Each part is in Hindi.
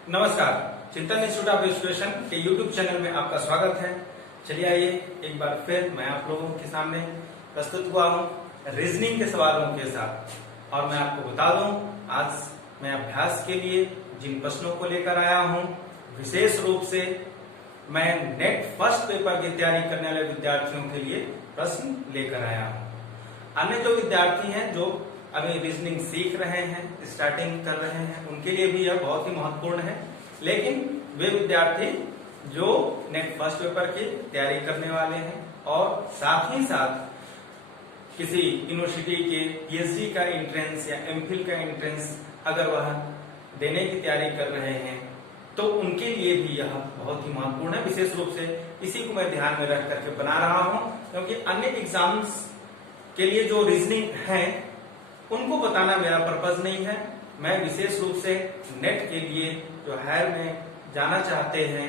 नमस्कार, चिंतन इंस्टीट्यूट ऑफ एजुकेशन के यूट्यूब चैनल में आपका स्वागत है। चलिए आइए एक बार फिर मैं आप लोगों के सामने प्रस्तुत हुआ हूँ रीजनिंग के सवालों के साथ। और मैं आपको बता दूं, आज मैं अभ्यास के लिए जिन प्रश्नों को लेकर आया हूँ, विशेष रूप से मैं नेट फर्स्ट पेपर की तैयारी करने वाले विद्यार्थियों के लिए प्रश्न लेकर आया हूँ। अन्य जो विद्यार्थी हैं जो अभी रीजनिंग सीख रहे हैं, स्टार्टिंग कर रहे हैं, उनके लिए भी यह बहुत ही महत्वपूर्ण है। लेकिन वे विद्यार्थी जो नेट फर्स्ट पेपर की तैयारी करने वाले हैं और साथ ही साथ किसी यूनिवर्सिटी के पीएचडी का एंट्रेंस या एमफिल का एंट्रेंस अगर वह देने की तैयारी कर रहे हैं तो उनके लिए भी यह बहुत ही महत्वपूर्ण है। विशेष रूप से इसी को मैं ध्यान में रख करके बना रहा हूं, क्योंकि अन्य एग्जाम्स के लिए जो रीजनिंग है उनको बताना मेरा पर्पज नहीं है। मैं विशेष रूप से नेट के लिए जो हायर में जाना चाहते हैं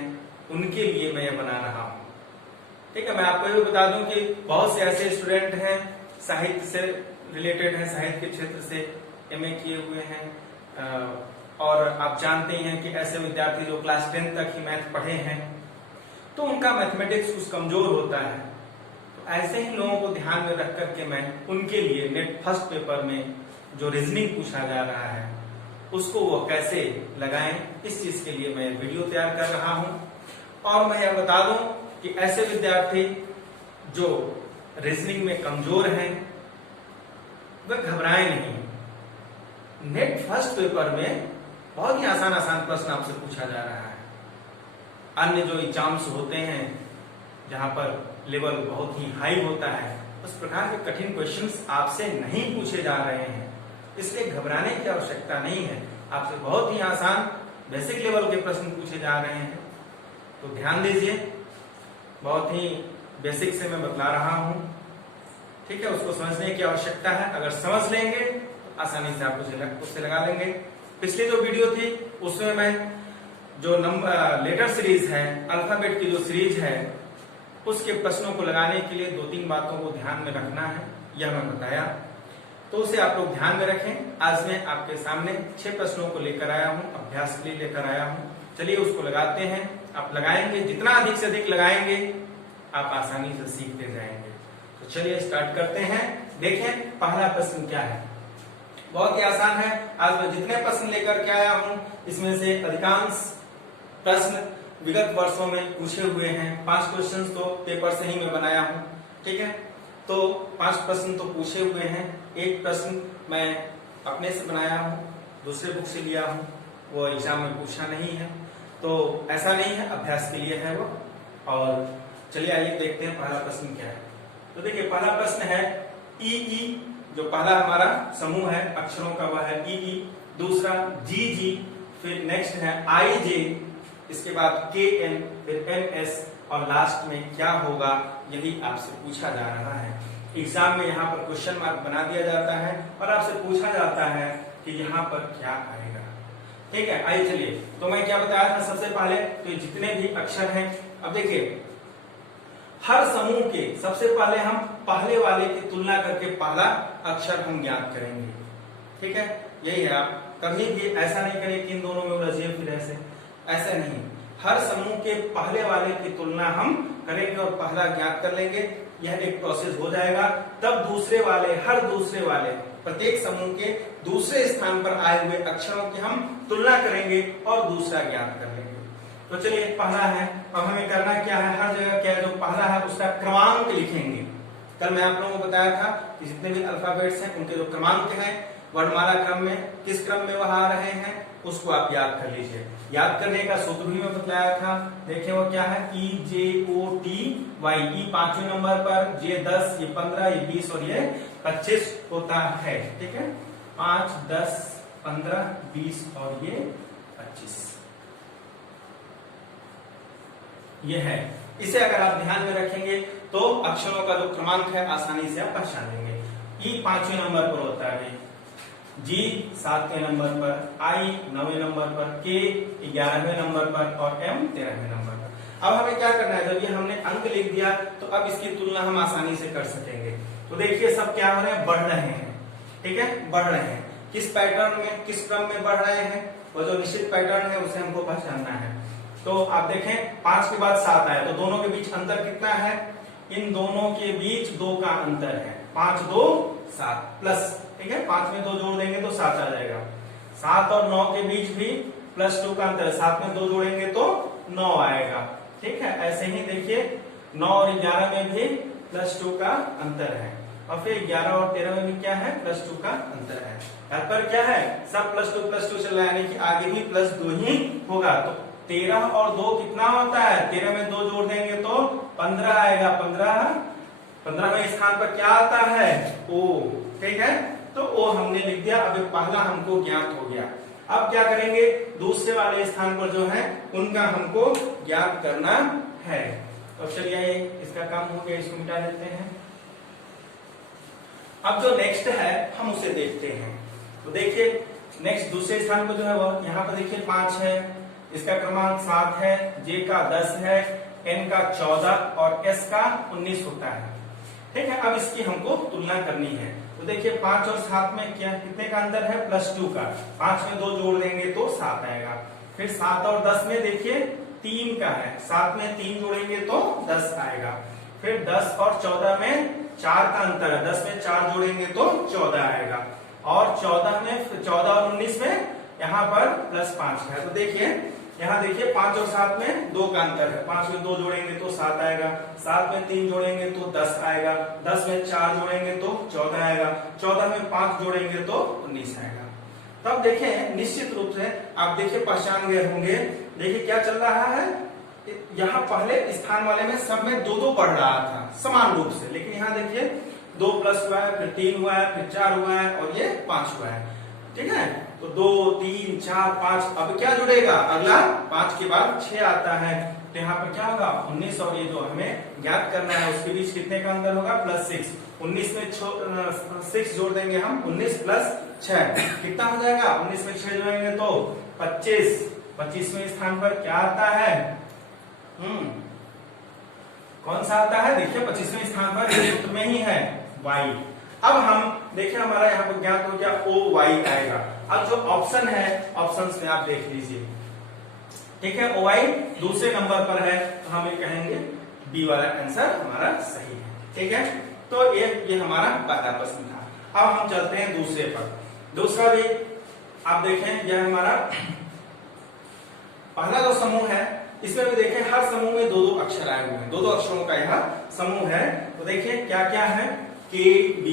उनके लिए मैं ये बना रहा हूं। ठीक है, मैं आपको ये बता दूं कि बहुत से ऐसे स्टूडेंट हैं साहित्य से रिलेटेड हैं, साहित्य के क्षेत्र से एमए किए हुए हैं, और आप जानते हैं कि ऐसे विद्यार्थी जो क्लास 10 तक ही मैथ पढ़े हैं तो उनका मैथमेटिक्स कुछ कमजोर होता है। तो ऐसे ही लोगों को ध्यान में रख करके मैं उनके लिए नेट फर्स्ट पेपर में जो रीजनिंग पूछा जा रहा है उसको वो कैसे लगाएं, इस चीज के लिए मैं वीडियो तैयार कर रहा हूं। और मैं यह बता दूं कि ऐसे विद्यार्थी जो रीजनिंग में कमजोर हैं वह घबराएं नहीं। नेट फर्स्ट पेपर में बहुत ही आसान प्रश्न आपसे पूछा जा रहा है। अन्य जो एग्जाम्स होते हैं जहां पर लेवल बहुत ही हाई होता है, उस प्रकार के कठिन क्वेश्चंस आपसे नहीं पूछे जा रहे हैं, इसलिए घबराने की आवश्यकता नहीं है। आपसे बहुत ही आसान बेसिक लेवल के प्रश्न पूछे जा रहे हैं, तो ध्यान दीजिए। बहुत ही बेसिक से मैं बतला रहा हूं, ठीक है। उसको समझने की आवश्यकता है। अगर समझ लेंगे तो आसानी से आप उससे लगा लेंगे। पिछली जो वीडियो थी उसमें मैं जो लेटर सीरीज है, अल्फाबेट की जो सीरीज है, उसके प्रश्नों को लगाने के लिए 2-3 बातों को ध्यान में रखना है, यह मैं बताया, तो उसे आप लोग ध्यान में रखें। आज मैं आपके सामने 6 प्रश्नों को लेकर आया हूं, अभ्यास के लिए लेकर आया हूं। चलिए उसको लगाते हैं। आप लगाएंगे, जितना अधिक से अधिक लगाएंगे आप आसानी से सीखते जाएंगे। तो चलिए स्टार्ट करते हैं। देखें पहला प्रश्न क्या है, बहुत ही आसान है। आज मैं जितने प्रश्न लेकर के आया हूं इसमें से अधिकांश प्रश्न विगत वर्षों में पूछे हुए हैं। 5 क्वेश्चन तो पेपर से ही मैं बनाया हूं, ठीक है। तो 5 प्रश्न तो पूछे हुए हैं। एक प्रश्न मैं अपने से बनाया हूं, दूसरे बुक से लिया हूं, वो एग्जाम में पूछा नहीं है, तो ऐसा नहीं है, अभ्यास के लिए है वो। और चलिए आइए देखते हैं पहला प्रश्न क्या है। तो देखिए पहला प्रश्न है ई, जो पहला हमारा समूह है अक्षरों का वह है ई, दूसरा जी, फिर नेक्स्ट है IJ, इसके बाद KN, फिर MS, और लास्ट में क्या होगा, यही आपसे पूछा जा रहा है। एग्जाम में यहाँ पर क्वेश्चन मार्क बना दिया जाता है और आपसे पूछा जाता है कि यहाँ पर क्या आएगा, ठीक है। आइए चलिए, तो मैं क्या बताया था सबसे पहले, तो जितने भी अक्षर हैं, अब देखिए हर समूह के सबसे पहले हम पहले वाले की तुलना करके पहला अक्षर हम ज्ञात करेंगे, ठीक है। यही है, आप कभी भी ऐसा नहीं करें कि इन दोनों में उलझिए फिर ऐसा नहीं। हर समूह के पहले वाले की तुलना हम करेंगे और पहला ज्ञात कर लेंगे। यह एक प्रोसेस हो जाएगा। तब दूसरे वाले, हर दूसरे वाले प्रत्येक समूह के दूसरे स्थान पर आए हुए अक्षरों की हम तुलना करेंगे और दूसरा ज्ञात कर लेंगे। तो चलिए पहला है, अब हमें करना क्या है, हर जगह क्या है, जो पहला है उसका क्रमांक लिखेंगे। कल मैं आप लोगों को बताया था कि जितने भी अल्फाबेट्स हैं उनके जो क्रमांक हैं वर्णमाला क्रम में किस क्रम में वह आ रहे हैं उसको आप याद कर लीजिए। याद करने का सूत्र भी मैं बताया था, देखिए वो क्या है, EJOTY। ई 5वें नंबर पर, J 10, ये 15, ये 20 और ये 25 होता है, ठीक है। 5, 10, 15, 20 और ये 25, ये है। इसे अगर आप ध्यान में रखेंगे तो अक्षरों का जो क्रमांक है आसानी से आप पहचान लेंगे। ई 5वें नंबर पर होता है, G 7वें नंबर पर, I 9वें नंबर पर, K 11वें नंबर पर और M 13वें नंबर पर। अब हमें क्या करना है, जब ये हमने अंक लिख दिया तो अब इसकी तुलना हम आसानी से कर सकेंगे। तो देखिए सब क्या हो रहे हैं, बढ़ रहे हैं, ठीक है, बढ़ रहे हैं। किस पैटर्न में, किस क्रम में बढ़ रहे हैं, वो जो निश्चित पैटर्न है उसे हमको पहचानना है। तो आप देखें 5 के बाद 7 आया, तो दोनों के बीच अंतर कितना है? इन दोनों के बीच 2 का अंतर है, 5 2 7 प्लस, ठीक है, 5 में 2 जोड़ देंगे तो 7 आ जाएगा। 7 और 9 के बीच भी +2 का अंतर है, 7 में 2 जोड़ेंगे तो 9 आएगा, ठीक है। ऐसे ही देखिए 9 और 11 में भी +2 का अंतर है, और फिर 11 और 13 में भी क्या है? +2 का अंतर है। तात्पर्य क्या है? सब +2 चल रहा है, यानी कि आगे भी +2 ही होगा। तो 13 और 2 कितना होता है? 13 में 2 जोड़ देंगे तो 15 आएगा। 15वें स्थान पर क्या आता है? O, ठीक है। तो O हमने लिख दिया। अब पहला हमको ज्ञात हो गया। अब क्या करेंगे? दूसरे वाले स्थान पर जो है उनका हमको ज्ञात करना है। तो चलिए इसका काम हो गया, इसको मिटा देते हैं। अब जो नेक्स्ट है हम उसे देखते हैं। तो देखिए नेक्स्ट दूसरे स्थान पर जो है वो यहाँ पर देखिए 5 है, इसका क्रमांक 7 है, J का 10 है, N का 14 और S का 19 होता है, ठीक है। अब इसकी हमको तुलना करनी है। तो देखिए 5 और 7 में क्या कितने का अंतर है? +2 का। 5 में 2 जोड़ देंगे तो 7 आएगा। फिर 7 और 10 में देखिए 3 का है, 7 में 3 जोड़ेंगे तो 10 आएगा। फिर 10 और 14 में 4 का अंतर है, 10 में 4 जोड़ेंगे तो 14 आएगा। और 14 और 19 में यहाँ पर +5 है। तो देखिए यहाँ देखिए 5 और 7 में 2 का अंतर है, 5 में 2 जोड़ेंगे तो 7 आएगा, 7 में 3 जोड़ेंगे तो 10 आएगा, 10 में 4 जोड़ेंगे तो 14 आएगा, 14 में 5 जोड़ेंगे तो 19 आएगा। तब देखें निश्चित रूप से आप देखिए पहचान गए होंगे। देखिए क्या चल रहा है, यहाँ पहले स्थान वाले में सब में 2-2 पढ़ रहा था समान रूप से, लेकिन यहाँ देखिए 2 प्लस हुआ है, फिर 3 हुआ है, फिर 4 हुआ है और ये 5 हुआ है, ठीक है। तो 2 3 4 5, अब क्या जुड़ेगा? अगला 5 के बाद 6 आता है, तो यहाँ पर क्या होगा? 19 और ये जो हमें ज्ञात करना है उसके बीच कितने का अंतर होगा? +6। 19 में 6 जोड़ देंगे हम, 19 + 6 कितना हो जाएगा? 19 में 6 जोड़ेंगे तो 25। 25वें स्थान पर क्या आता है? कौन सा आता है? देखिए 25वें स्थान पर सूत्र में ही है Y। अब हम देखिए हमारा यहाँ पर ज्ञात हो गया OY आएगा। अब जो ऑप्शन है, ऑप्शंस में आप देख लीजिए, ठीक है। OY दूसरे नंबर पर है, तो हम ये कहेंगे B वाला आंसर हमारा सही है, ठीक है। तो ये हमारा पहला प्रश्न था। अब हम चलते हैं दूसरे पर। दूसरा भी आप देखें, यह हमारा पहला जो समूह है इसमें भी देखें हर समूह में 2-2 अक्षर आए हुए हैं, 2-2 अक्षरों का यह समूह है। तो देखिए क्या क्या है? K B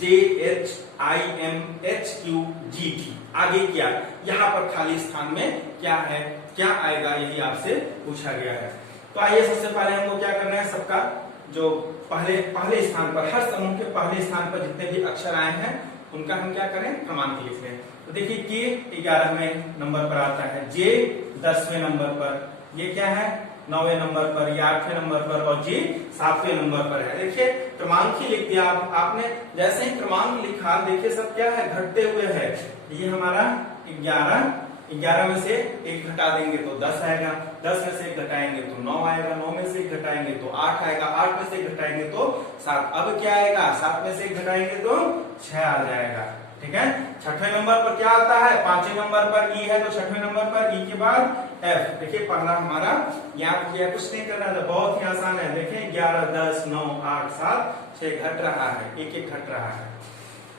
J H I M H Q G T। आगे क्या? यहाँ पर खाली स्थान में क्या है, क्या आएगा, यही आपसे पूछा गया है। तो आइए सबसे पहले हमको क्या करना है, सबका जो पहले स्थान पर, हर समूह के पहले स्थान पर जितने भी अक्षर आए हैं उनका हम क्या करें? क्रमांक लिख लें। तो देखिए K 11वें नंबर पर आता है, J 10वें नंबर पर, ये क्या है? 9वें नंबर पर, या 8वें नंबर पर, और G 7वें नंबर पर है। देखिए क्रमांक ही लिख दिया आपने। जैसे ही क्रमांक लिखा, देखिए सब क्या है? घटते हुए है। ये हमारा 11 में से 1 घटा देंगे तो 10 आएगा, 10 में से 1 घटाएंगे तो 9 आएगा, 9 में से 1 घटाएंगे तो 8 आएगा, 8 में से 1 घटाएंगे तो 7। अब क्या आएगा? 7 में से 1 घटाएंगे तो 6 आ जाएगा, ठीक है। 6वें नंबर पर क्या आता है? 5वें नंबर पर E है, तो 6वें नंबर पर E के बाद F। देखिए पहला हमारा याद किया, कुछ नहीं करना था, बहुत ही आसान है। देखिए 11 10 9 8 7 6 घट रहा है, एक एक घट रहा है,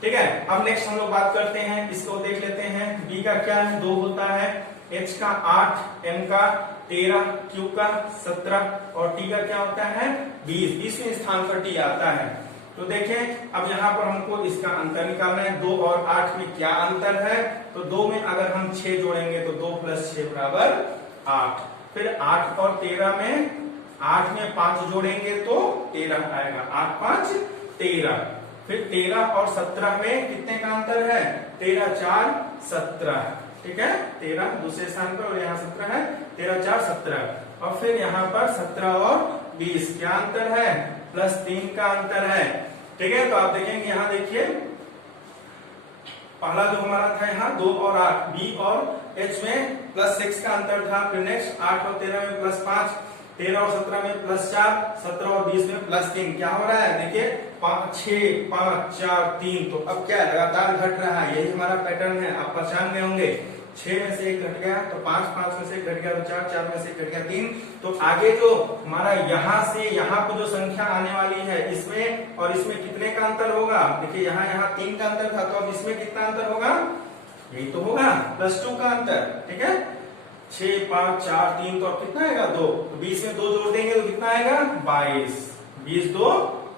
ठीक है। अब नेक्स्ट हम लोग बात करते हैं, इसको देख लेते हैं। B का क्या है? 2 होता है, H का 8, M का 13, Q का 17 और T का क्या होता है? 20। 20वें स्थान पर T आता है। तो देखें अब यहाँ पर हमको इसका अंतर निकालना है। 2 और 8 में क्या अंतर है? तो 2 में अगर हम 6 जोड़ेंगे तो 2 + 6 = 8। फिर 8 और 13 में, 8 में 5 जोड़ेंगे तो 13 आएगा, 8 5 13। फिर 13 और 17 में कितने का अंतर है? 13 4 17, ठीक है। 13 दूसरे स्थान पर और यहाँ 17 है, 13 4 17। और फिर यहाँ पर 17 और 20 क्या अंतर है? +3 का अंतर है, ठीक है। तो आप देखेंगे यहाँ देखिए पहला जो हमारा था यहाँ 2 और 8, B और H में +6 का अंतर था। फिर नेक्स्ट 8 और 13 में +5, 13 और 17 में +4, 17 और 20 में +3। क्या हो रहा है? देखिए 6 5 4 3। तो अब क्या है? लगातार घट रहा है, यही हमारा पैटर्न है, आप पहचान गए होंगे। 6 में से 1 घट गया तो 5, 5 में से 1 घट गया तो 4, 4 में से 1 घट गया 3। तो आगे जो हमारा यहाँ से यहाँ पर जो संख्या आने वाली है इसमें और इसमें कितने का अंतर होगा? देखिए यहाँ 3 का अंतर था, तो अब इसमें कितना अंतर होगा? यही तो होगा +2 का अंतर। ठीक है, 6, 5, 4, 3 तो अब कितना आएगा? 2। तो 20 में 2 जोड़ देंगे तो कितना आएगा? 22। 20, 2,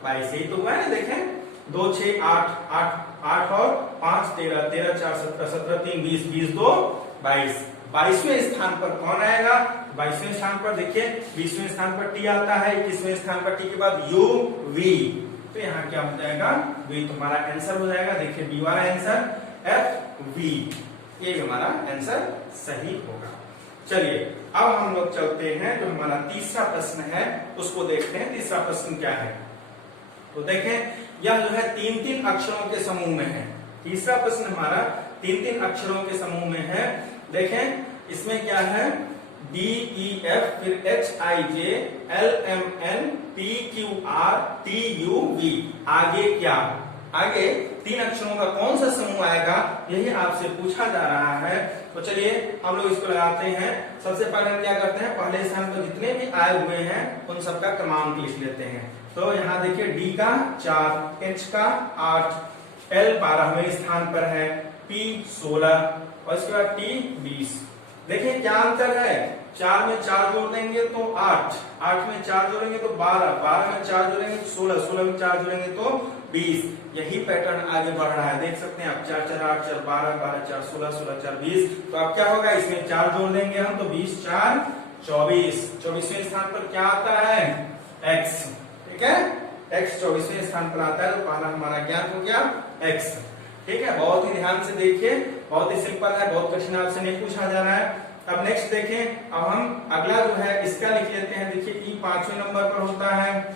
22। यही तो हुआ है ना, देखें 2, 6, 8, 8 और 5, 13, 13, 4, 17, 17, 3, 20, 20, 2, 22। 22वें स्थान पर कौन आएगा? 22वें स्थान पर देखिए 20वें स्थान पर टी आता है, 21वें स्थान पर टी के बाद यू वी। तो यहाँ क्या हो जाएगा? वी तुम्हारा आंसर हो जाएगा। देखिए बी वाला आंसर एफ वी, ये हमारा आंसर सही होगा। चलिए अब हम लोग चलते हैं, जो हमारा तीसरा प्रश्न है उसको देखते हैं। तीसरा प्रश्न क्या है? तो देखें यह जो है 3-3 अक्षरों के समूह में है। तीसरा प्रश्न हमारा 3-3 अक्षरों के समूह में है। देखें इसमें क्या है? D E F फिर H I J L M N P Q R T U V। आगे क्या? आगे 3 अक्षरों का कौन सा समूह आएगा, यही आपसे पूछा जा रहा है। तो चलिए हम लोग इसको लगाते हैं। सबसे पहले हम क्या करते हैं? पहले स्थान पर जितने भी आए हुए हैं उन सबका क्रमांक लिख लेते हैं। तो यहाँ देखिए D का 4, H का 8, L 12वें स्थान पर है, P 16 और इसके बाद T 20। देखिए क्या अंतर है? 4 में 4 जोड़ देंगे तो 8, 8 में 4 जोड़ेंगे तो 12, 12 में 4 जोड़ेंगे तो 16, 16 में 4 जोड़ेंगे तो 20। यही पैटर्न आगे बढ़ रहा है, देख सकते हैं आप। 4, 4, 8, 4, 12, 12, 4, 16, 16, 4, 20। तो अब क्या होगा? इसमें 4 जोड़ देंगे हम तो 20, 4, 24। 24वें स्थान पर क्या आता है? X। ठीक है, X 24वें स्थान पर आता है, तो पहला हमारा ज्ञात हो गया X। ठीक है, बहुत ही ध्यान से देखिए, बहुत ही सिंपल है, बहुत कठिन आपसे नहीं पूछा जा रहा है। अब नेक्स्ट देखें, अब हम अगला जो है इसका लिख लेते हैं। देखिए E 5वें नंबर पर होता है।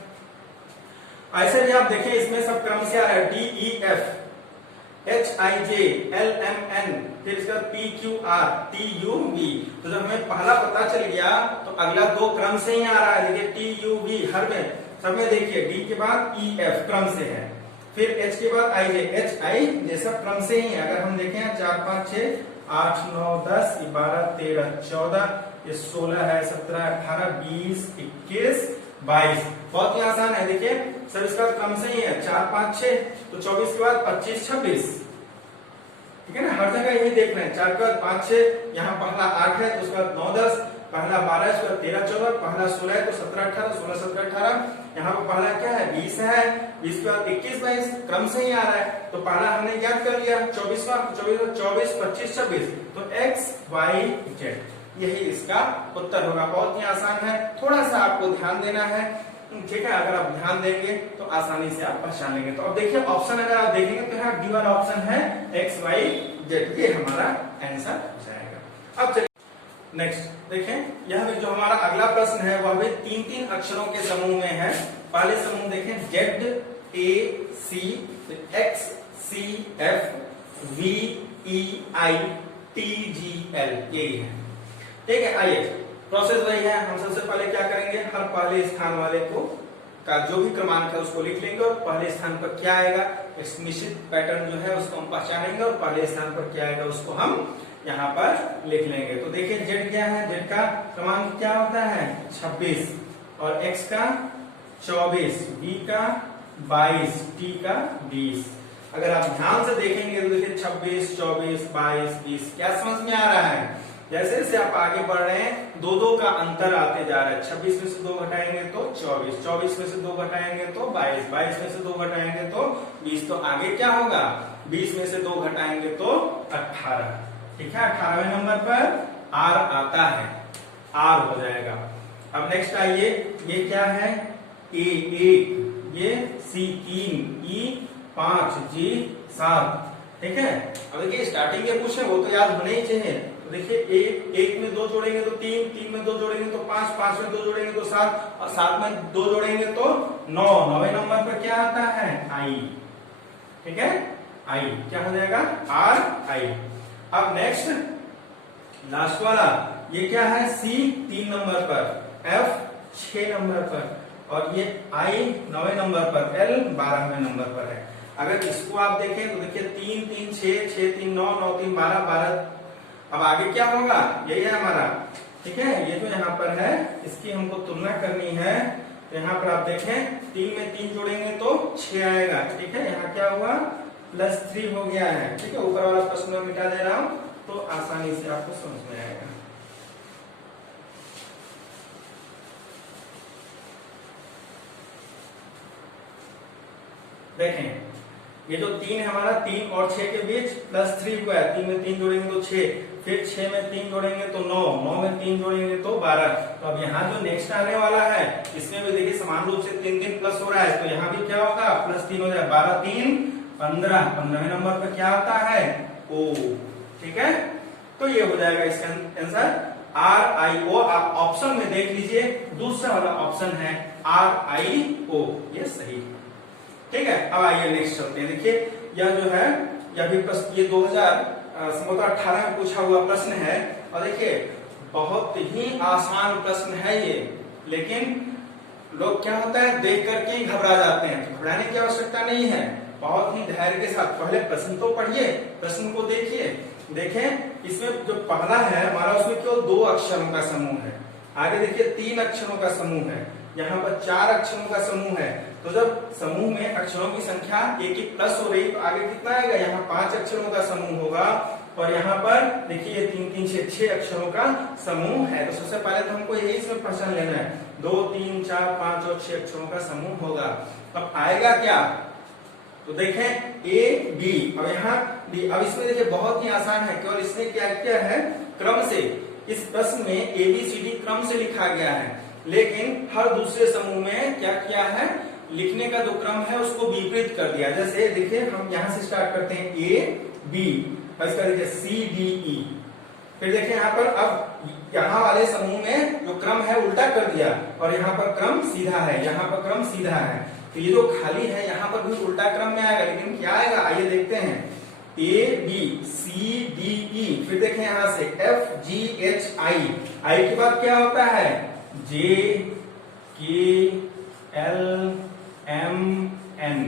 ऐसे भी आप देखिए इसमें सब क्रम से आ रहा है, D E F H I J L M N फिर इसका P Q R T U V। तो जब हमें पहला पता चल गया तो अगला 2 क्रम से ही आ रहा है। देखिए T U V हर में सब में देखिए D के बाद E F क्रम से है, फिर H के बाद I J H I J सब क्रम से ही है। अगर हम देखें 4, 5, 6, 8, 9, 10, 12, 13, 14, ये 16 है, 17, 18, 20, 21, 22। बहुत ही आसान है। देखिए सब इसका क्रम से ही है, 4, 5, 6 तो 24 के बाद 25, 26। ठीक है ना, हर जगह यही देख रहे हैं। 4 के बाद 5, 6, यहाँ पहला 8 है तो उसके बाद 9, 10, पहला 12 है, उसके बाद 13, 14, पहला 16 है तो 17, 18, 16, 17, 18। यहाँ पर पहला क्या है? 20 है, 20 के बाद 21, 22 क्रम से ही आ रहा है। तो पहला हमने ज्ञात कर लिया 24वां, 24, 25, 26। तो X Y Z यही इसका उत्तर होगा। बहुत ही आसान है, थोड़ा सा आपको ध्यान देना है। ठीक है, अगर आप ध्यान देंगे तो आसानी से आप पहचान लेंगे। तो अब देखिए ऑप्शन अगर आप देखेंगे तो यहाँ डी वाला ऑप्शन है X Y Z, ये हमारा आंसर हो जाएगा। अब चलिए नेक्स्ट देखें, यह भी जो हमारा अगला प्रश्न है वह भी 3-3 अक्षरों के समूह में है। पहले समूह देखें Z A C X C F V E I T G L, यही है। ठीक है, आइए प्रोसेस वही है। हम सबसे पहले क्या करेंगे? हर पहले स्थान वाले को का जो भी क्रमांक है उसको लिख लेंगे और पहले स्थान पर क्या आएगा एक निश्चित पैटर्न जो है उसको हम पहचानेंगे और पहले स्थान पर क्या आएगा उसको हम यहाँ पर लिख लेंगे। तो देखिए Z क्या है? Z का क्रमांक क्या होता है? 26 और X का 24, B का 22, T का 20। अगर आप ध्यान से देखेंगे तो देखिए 26, 24, 22, 20 क्या समझ में आ रहा है? जैसे जैसे आप आगे बढ़ रहे हैं 2-2 का अंतर आते जा रहा है। 26 में से 2 घटाएंगे तो 24, 24 में से 2 घटाएंगे तो 22, 22 में से 2 घटाएंगे तो 20। तो आगे क्या होगा? 20 में से 2 घटाएंगे तो 18। ठीक है, 18वें नंबर पर R आता है, R हो जाएगा। अब नेक्स्ट आइए, ये क्या है? A 1, ये C 3, E 5, G 7। ठीक है, अब देखिए स्टार्टिंग के कुछ है वो तो याद होने ही चाहिए। तो देखिए एक में 2 जोड़ेंगे तो 3, 3 में 2 जोड़ेंगे तो 5, 5 में 2 जोड़ेंगे तो 7 और 7 में 2 जोड़ेंगे तो 9। 9वें नंबर पर क्या आता है? I। ठीक है, I क्या हो जाएगा? R I। अब नेक्स्ट लास्ट वाला ये क्या है? C 3 नंबर पर, F 6 नंबर पर और ये I 9वें नंबर पर, L 12वें नंबर पर है। अगर इसको आप देखें तो देखिए 3 3 6 6 3 9 9 3 12 12 अब आगे क्या होगा, यही है हमारा, ठीक है। ये जो यहाँ पर है इसकी हमको तुलना करनी है। तो यहाँ पर आप देखें 3 में 3 जोड़ेंगे तो 6 आएगा, ठीक है। यहाँ क्या हुआ, +3 हो गया है, ठीक है। ऊपर वाला प्रश्न में मिटा दे रहा हूं तो आसानी से आपको समझ में आएगा। देखें ये जो 3 है हमारा, 3 और 6 के बीच +3 हुआ है। 3 में 3 जोड़ेंगे तो 6, फिर 6 में 3 जोड़ेंगे तो 9, 9 में 3 जोड़ेंगे तो 12। तो अब यहाँ जो नेक्स्ट आने वाला है इसमें भी देखिए समान रूप से 3 3 प्लस हो रहा है, तो यहाँ भी क्या होगा, +3 हो जाएगा। 12 3 15, 15वें नंबर पर क्या आता है, O, ठीक है। तो ये हो जाएगा इसका आंसर RIO। आप ऑप्शन में देख लीजिए, दूसरा वाला ऑप्शन है RIO, ये सही, ठीक है। अब आइए नेक्स्ट चलते हैं। देखिए यह जो है, यह भी प्रश्न, ये 2018 में पूछा हुआ प्रश्न है। और देखिए बहुत ही आसान प्रश्न है ये, लेकिन लोग क्या होता है देख करके ही घबरा जाते हैं। तो घबराने की आवश्यकता नहीं है, बहुत ही धैर्य के साथ पहले प्रश्न तो पढ़िए, प्रश्न को देखिए। देखें इसमें जो पहला है हमारा, उसमें केवल 2 अक्षरों का समूह है। आगे देखिए 3 अक्षरों का समूह है, यहाँ पर 4 अक्षरों का समूह है। तो जब समूह में अक्षरों की संख्या एक एक प्लस हो रही तो आगे कितना आएगा, यहाँ 5 अक्षरों का समूह होगा। और यहाँ पर देखिए 3 3 6 6 अक्षरों का समूह है। तो सबसे पहले तो हमको यही इसमें पहचान लेना है, 2 3 4 5 और 6 अक्षरों का समूह होगा। अब आएगा क्या, तो देखें A B, अब यहाँ D। अब इसमें देखिए बहुत ही आसान है, केवल इसमें क्या किया है, क्रम से, इस प्रश्न में ABCD क्रम से लिखा गया है, लेकिन हर दूसरे समूह में क्या किया है, लिखने का जो क्रम है उसको विपरीत कर दिया। जैसे देखिए हम यहाँ से स्टार्ट करते हैं A B, और इसका देखिए C D E, फिर देखिए यहाँ पर अब यहाँ वाले समूह में जो क्रम है उल्टा कर दिया, और यहाँ पर क्रम सीधा है, यहाँ पर क्रम सीधा है। तो ये जो खाली है यहाँ पर भी उल्टा क्रम में आएगा, लेकिन क्या आएगा आइए देखते हैं, A B C D E, फिर देखें यहाँ से F G H I, I के बाद क्या होता है, J K L M N,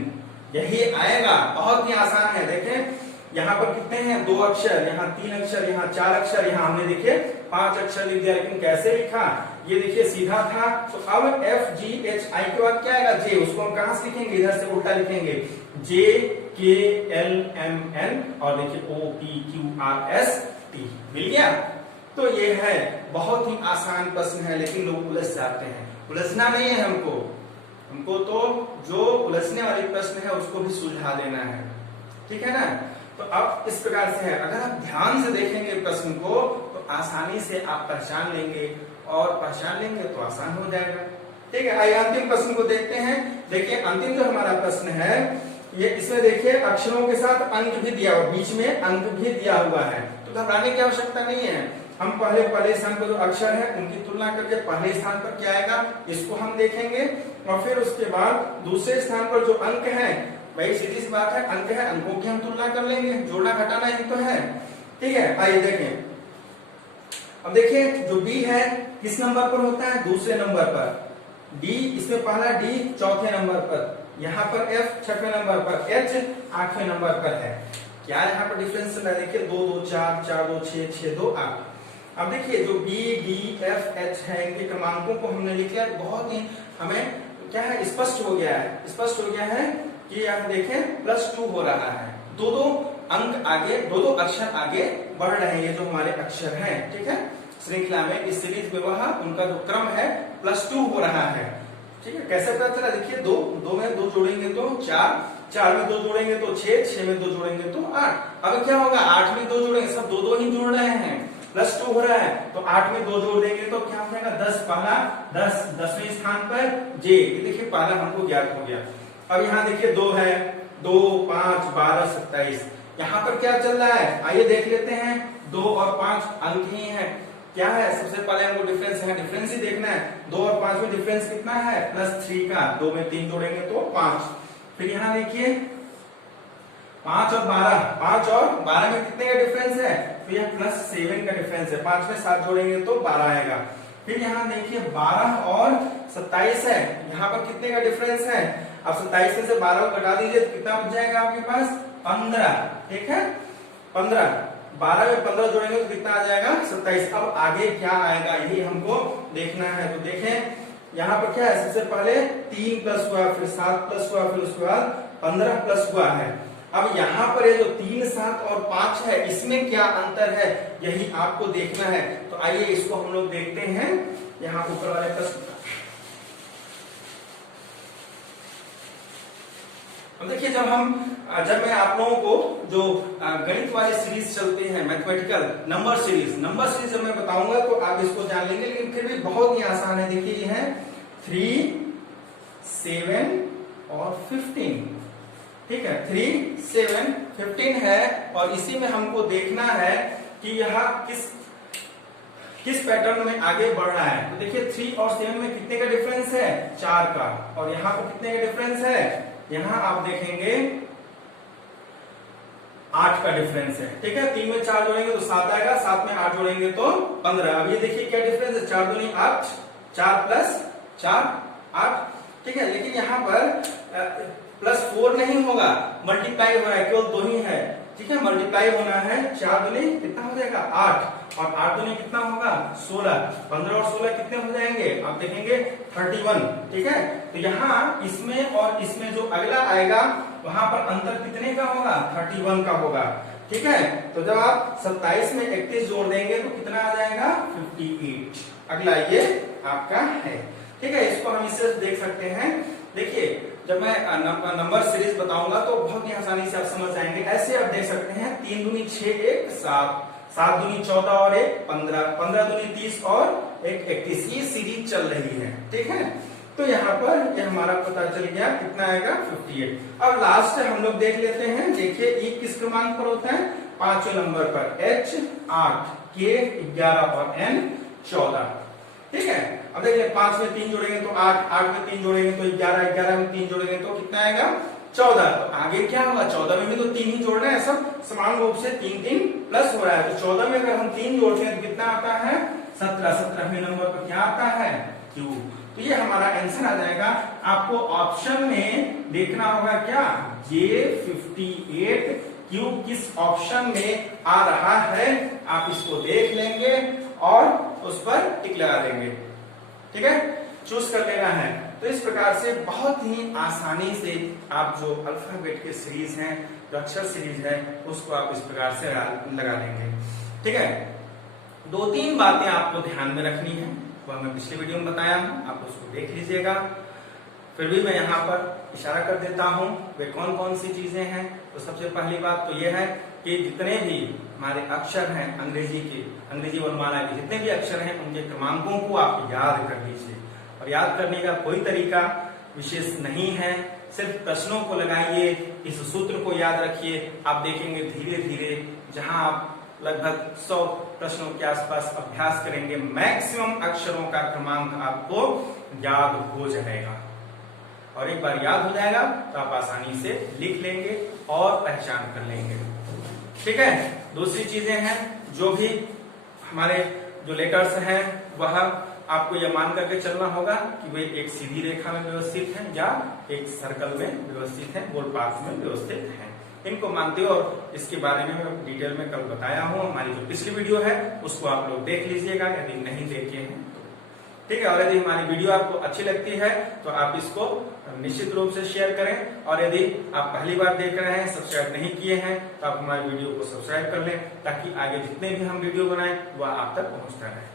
यही आएगा। बहुत ही आसान है। देखें यहाँ पर कितने हैं, 2 अक्षर, यहाँ 3 अक्षर, यहाँ 4 अक्षर, यहाँ हमने देखिए 5 अक्षर लिख दिया, लेकिन कैसे लिखा, ये देखिए सीधा था। तो अब F G H I के बाद क्या आएगा, J, उसको हम कहां से लिखेंगे, इधर से उल्टा लिखेंगे, J K L M N, और देखिए O P Q R S T, मिल गया। तो ये है, बहुत ही आसान प्रश्न है, लेकिन लोग उलझ जाते हैं। उलझना नहीं है हमको तो जो उलझने वाली प्रश्न है उसको भी सुलझा देना है, ठीक है ना। तो अब इस प्रकार से है, अगर आप ध्यान से देखेंगे प्रश्न को तो आसानी से आप पहचान लेंगे, और पहचान लेंगे तो आसान हो जाएगा, ठीक है। आइए अंतिम प्रश्न को देखते हैं। देखिए अंतिम जो हमारा प्रश्न है, ये इसमें देखिए अक्षरों के साथ अंक भी दिया हुआ, बीच में अंक भी दिया हुआ है। तो घबराने की आवश्यकता नहीं है। हम पहले स्थान पर जो अक्षर है उनकी तुलना करके पहले स्थान पर क्या आएगा इसको हम देखेंगे, और फिर उसके बाद दूसरे स्थान पर जो अंक है, भाई सीधी सी बात है, अंक है, अंकों की हम तुलना कर लेंगे, जोड़ना घटाना ही तो है, ठीक है। आइए देखें, अब देखिए जो B है किस नंबर पर होता है, दूसरे नंबर पर, D इसमें पहला D चौथे नंबर पर, यहाँ पर F छठवें नंबर पर, H 8वें नंबर पर है। क्या यहाँ पर डिफरेंस है, देखिए 2 2 4 4 2 6 6 2 8। अब देखिए जो B D F H है, इनके क्रमांकों को हमने लिख लिया, बहुत ही हमें क्या है स्पष्ट हो गया है कि यहाँ देखें +2 हो रहा है, 2 अंक आगे, 2 अक्षर आगे बढ़ रहे हैं, ये जो हमारे अक्षर हैं, ठीक है। श्रृंखला में इस सीरीज में वह उनका जो क्रम है +2 हो रहा है, ठीक है। कैसे पता चला, देखिए 2 में 2 जोड़ेंगे तो 4, 4 में 2 जोड़ेंगे तो 6, 6 में 2 जोड़ेंगे तो 8। अब क्या होगा, 8 में 2 जोड़ेंगे, सब 2 ही जोड़ रहे हैं, +2 हो रहा है, तो 8 में 2 जोड़ देंगे तो क्या हो जाएगा, 10, पहला 10, 10वें स्थान पर J, देखिए पहला हमको ज्ञात हो गया। अब यहाँ देखिए 2 है, 2 5 12 27, यहाँ पर क्या चल रहा है आइए देख लेते हैं। 2 और 5 अंक ही है, क्या है, सबसे पहले हमको डिफरेंस ही देखना है। 2 और 5 में डिफरेंस कितना है, +3 का, 2 में 3 जोड़ेंगे तो 5। फिर यहाँ देखिए 5 और 12 में कितने का डिफरेंस है, तो यह +7 का डिफरेंस है, 5 में 7 जोड़ेंगे तो 12 आएगा। फिर यहाँ देखिए 12 और 27 है, यहाँ पर कितने का डिफरेंस है, अब 27 में से 12 को घटा दीजिए तो कितना बच जाएगा आपके पास, 15, ठीक है 15। 12 में 15 जोड़ेंगे तो कितना आ जाएगा 27। अब आगे क्या आएगा यही हमको देखना है। तो देखें यहाँ पर क्या है, सबसे पहले 3 प्लस हुआ, फिर 7 प्लस हुआ, फिर उसके बाद 15 प्लस हुआ है। अब यहाँ पर ये जो 3, 7 और 5 है इसमें क्या अंतर है यही आपको देखना है। तो आइए इसको हम लोग देखते हैं यहाँ ऊपर वाले प्रश्न। अब देखिए जब मैं आप लोगों को जो गणित वाले सीरीज चलते हैं, मैथमेटिकल नंबर सीरीज जब मैं बताऊंगा तो आप इसको जान लेंगे, लेकिन फिर भी बहुत ही आसान है। देखिए ये है 3, 7 और 15, ठीक है, 3, 7, 15 है और इसी में हमको देखना है कि यह किस पैटर्न में आगे बढ़ रहा है। तो देखिए 3 और 7 में कितने का डिफरेंस है, 4 का, और यहाँ पर कितने का डिफरेंस है, यहाँ आप देखेंगे 8 का डिफरेंस है, ठीक है। 3 में 4 जोड़ेंगे तो 7 आएगा, 7 में 8 जोड़ेंगे तो 15। अब ये देखिए क्या डिफरेंस है, 4 दूनी 8, 4 प्लस 4 8, ठीक है। लेकिन यहाँ पर +4 नहीं होगा, मल्टीप्लाई हो रहा है, केवल 2 ही है, ठीक है। मल्टीप्लाई होना है, 4 दूनी कितना हो जाएगा 8, और 8 दूनी कितना होगा 16, 15 और 16 कितने हो जाएंगे, आप देखेंगे 31, ठीक है। तो यहाँ इसमें और इसमें जो अगला आएगा वहां पर अंतर कितने का होगा, 31 का होगा, ठीक है। तो जब आप 27 में 31 जोड़ देंगे तो कितना आ जाएगा 58। अगला ये आपका है, ठीक है। इसको हम इससे देख सकते हैं। देखिए जब मैं नंबर सीरीज बताऊंगा तो बहुत ही आसानी से आप समझ जाएंगे। ऐसे आप देख सकते हैं 3 दूनी 6, 1 7, 7 दूनी 14 और 1 15, 15 दूनी 30 और 1 31, ये सीरीज चल रही है, ठीक है। तो यहाँ पर ये हमारा पता चल गया कितना आएगा 58। अब लास्ट हम लोग देख लेते हैं। देखिए E किस क्रमांक पर होता है, 5वें नंबर पर, H 8, K 11 और N 14, ठीक है। अब देखिए 5 में 3 जोड़ेंगे तो 8, 8 में 3 जोड़ेंगे तो 11, 11 में 3 जोड़ेंगे तो कितना आएगा 14। तो आगे क्या होगा, 14 में भी तो 3 ही जोड़ रहे हैं, सब समान रूप से 3 3 प्लस हो रहा है। तो 14 में अगर हम 3 जोड़ते हैं तो कितना आता है 17, 17वें नंबर पर क्या आता है Q। तो ये हमारा आंसर आ जाएगा। आपको ऑप्शन में देखना होगा क्या, J58 Q किस ऑप्शन में आ रहा है, आप इसको देख लेंगे और उस पर टिक लगा देंगे, ठीक है, चूज कर लेना है। तो इस प्रकार से बहुत ही आसानी से आप जो अल्फाबेट के सीरीज हैं, जो अक्षर सीरीज है, उसको आप इस प्रकार से लगा लेंगे, ठीक है। 2-3 बातें आपको ध्यान में रखनी है, वह मैं पिछले वीडियो में बताया हूं, आप उसको देख लीजिएगा। फिर भी मैं यहाँ पर इशारा कर देता हूँ वे कौन कौन सी चीजें हैं। तो सबसे पहली बात तो यह है कि जितने भी हमारे अक्षर हैं अंग्रेजी वर्णमाला के जितने भी अक्षर हैं उनके क्रमांकों को आप याद कर लीजिए। और याद करने का कोई तरीका विशेष नहीं है, सिर्फ प्रश्नों को लगाइए, इस सूत्र को याद रखिए। आप देखेंगे धीरे धीरे जहां आप लगभग 100 प्रश्नों के आसपास अभ्यास करेंगे, मैक्सिमम अक्षरों का क्रमांक आपको याद हो जाएगा। और एक बार याद हो जाएगा तो आप आसानी से लिख लेंगे और पहचान कर लेंगे, ठीक है। दूसरी चीजें हैं, जो भी हमारे जो लेटर्स हैं वह आपको यह मान करके चलना होगा कि वे एक सीधी रेखा में व्यवस्थित हैं या एक सर्कल में व्यवस्थित हैं, गोल पार्क में व्यवस्थित हैं। इनको मानते हो, और इसके बारे में मैं डिटेल में कल बताया हूं। हमारी जो पिछली वीडियो है उसको आप लोग देख लीजिएगा यदि नहीं देखे हैं तो, ठीक है। और यदि हमारी वीडियो आपको अच्छी लगती है तो आप इसको निश्चित रूप से शेयर करें, और यदि आप पहली बार देख रहे हैं, सब्सक्राइब नहीं किए हैं, तो आप हमारी वीडियो को सब्सक्राइब कर लें ताकि आगे जितने भी हम वीडियो बनाएं वह आप तक पहुंचता रहे।